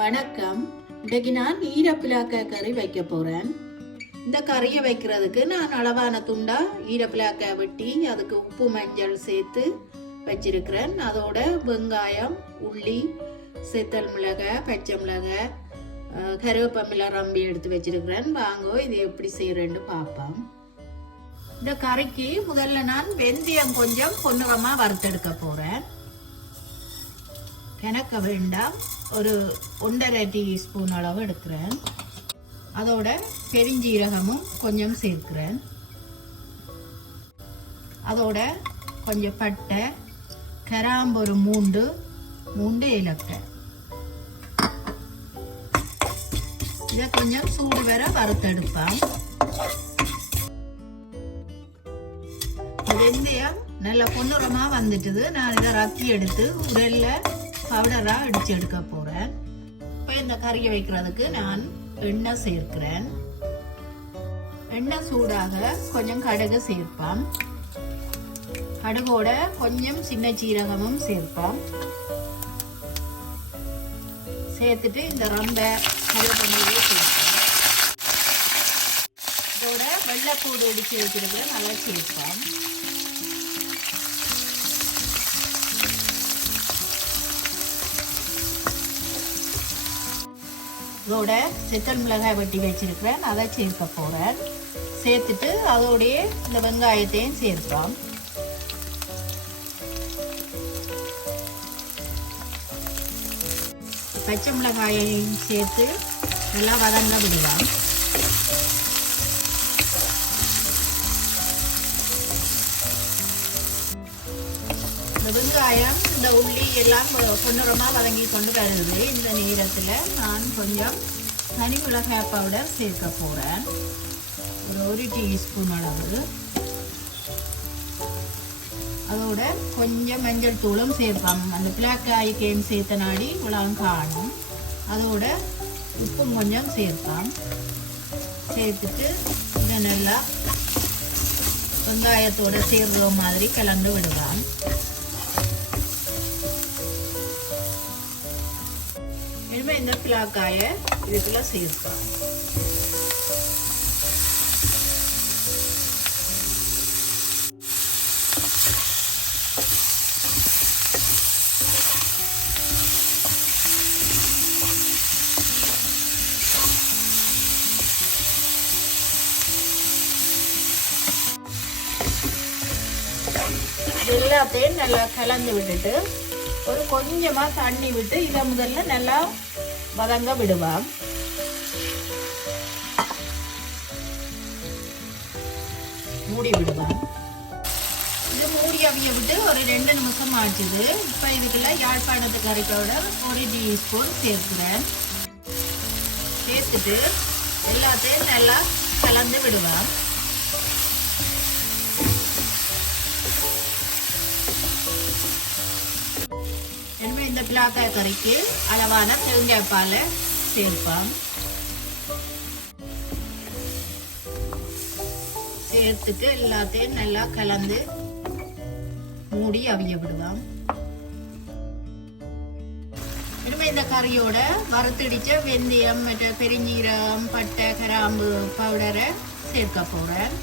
வணக்கம். இன்றைக்கு நான் ஈரப்பிலாக்காய் கறி வைக்க போறேன். இந்த கறியை வைக்கிறதுக்கு நான் அளவான துண்டா ஈரப்பிலாக்காய் வெட்டி அதுக்கு உப்பு மஞ்சள் சேர்த்து வச்சிருக்கிறேன். அதோட வெங்காயம், உள்ளி, செத்தல் மிளகாய், பச்சை மிளகாய், கருவேப்பமில்லை ரம்பி எடுத்து வச்சிருக்கிறேன். வாங்க இது எப்படி செய்யறேன்னு பார்ப்போம். இந்த கறிக்கு முதல்ல நான் வெந்தயம் கொஞ்சம் பொன்னிறமா வறுத்தெடுக்க போறேன். கிணக்க வேண்டாம், ஒரு 1.5 டீஸ்பூன் அளவு எடுக்கிறேன். அதோட பெருஞ்சீரகமும் கொஞ்சம் சேர்க்கிறேன். அதோட கொஞ்சம் பட்டை, கிராம்பு ஒரு 3 ஏலக்காய். இதை கொஞ்சம் சூடு வர வறுத்தெடுப்பேன். வெந்தயம் நல்ல பொன்னிறமா வந்துட்டுது. நான் இதை ரத்தி எடுத்து உரல்ல பவுடரா அடிச்சு எடுக்க போறேன். இப்ப இந்த கறியை வைக்கிறதுக்கு நான் எண்ணெய் சேர்க்கிறேன். எண்ணெய் சூடாக கொஞ்சம் கடுகு சேர்ப்பேன். கடுகோட கொஞ்சம் சின்ன சீரகமும் சேர்ப்பேன். சேர்த்துட்டு இந்த ரொம்ப கருவேப்பிலையை சேர்ப்பேன். இதோட வெள்ளைப்பூடு இடிச்சு வச்சிருக்கிறேன், நல்லா சேர்ப்பேன். இதோட செத்தல் மிளகாய் வெட்டி வச்சிருக்கிறேன், அதை சேர்க்க போறேன். சேர்த்துட்டு அதோடைய இந்த வெங்காயத்தையும் சேர்ப்போம். பச்சை மிளகாயையும் சேர்த்து நல்லா வதங்க விடுவோம். இந்த வெங்காயம், இந்த உள்ளி எல்லாம் பொன்னிறமா வதங்கி கொண்டு வருது. இந்த நேரத்தில் நான் கொஞ்சம் தனி மிளகாய் பவுடர் சேர்க்க போறேன், ஒரு 1 டீஸ்பூன் அளவு. அதோட கொஞ்சம் மஞ்சள் தூளும் சேர்ப்போம். அந்த பிளாக்காய்க்கையும் சேர்த்த நாடி உலகம் காணும். அதோட உப்பும் கொஞ்சம் சேர்ப்போம். சேர்த்துட்டு இதை நல்லா வெங்காயத்தோட சேர்ற மாதிரி கலந்து விடுவான். இனிமேல் இந்த பிளாக்காயை இதுக்குள்ள சேர்ப்போம். எல்லாத்தையும் நல்லா கலந்து விட்டுட்டு ஒரு கொஞ்சமா தண்ணி விட்டு இதை முதல்ல நல்லா வதங்க விடுவோம். மூடி விடுவோம். இது மூடி அவிய விட்டு ஒரு 2 நிமிஷம் ஆச்சுது. இப்ப இதுக்குள்ள யாழ்ப்பாணத்து கறி பவுடர் 1 டீஸ்பூன் சேர்க்கிறேன். சேர்த்துட்டு எல்லாத்தையும் நல்லா கலந்து விடுவோம். இந்த பிளாக்காய் கறிக்கு அளவான தேங்காய் பாலை சேர்ப்போம். சேர்த்துட்டு எல்லாத்தையும் நல்லா கலந்து மூடி அவிய விடுவோம். இனிமே இந்த கறியோட வறுத்தடிச்ச வெந்தயம், மற்ற பெருஞ்சீரகம், பட்டை, கிராம்பு பவுடரை சேர்க்க போறேன்.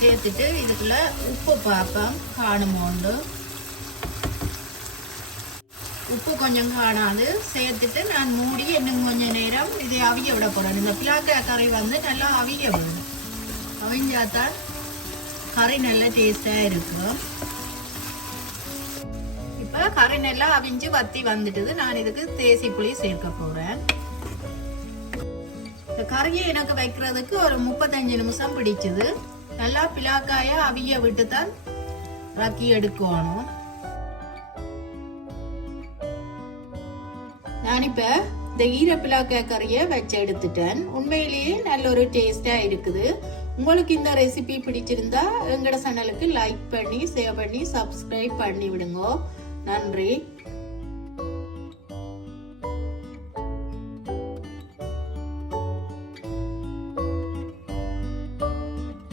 சேர்த்துட்டு இதுக்குள்ள உப்பு பார்ப்போம் காணுமோண்டு. உப்பு கொஞ்சம் காணாது. சேர்த்துட்டு நான் மூடி இன்னும் கொஞ்சம் நேரம் இதை அவிய விட போறேன். இந்த பிளாக்காய் கறி நல்லா அவிய விடணும். அவிஞ்சாதான் கறி நல்லா டேஸ்டா இருக்கும். இப்ப கறி நல்லா அவிஞ்சு வத்தி வந்துட்டுது. நான் இதுக்கு தேசி புளி சேர்க்க போறேன். இந்த கறியை எனக்கு வைக்கிறதுக்கு ஒரு 35 நிமிஷம் பிடிச்சது. நல்லா பிளாக்காய அவிய விட்டு தான் ரக்கி எடுக்கணும். நான் இப்ப இந்த ஈரப்பிலாக்காய் கறியை வச்சு எடுத்துட்டேன். உண்மையிலேயே நல்ல ஒரு டேஸ்டா இருக்குது. உங்களுக்கு இந்த ரெசிபி பிடிச்சிருந்தா எங்கட சேனலுக்கு லைக் பண்ணி, ஷேர் பண்ணி, சப்ஸ்கிரைப் பண்ணி விடுங்க. நன்றி.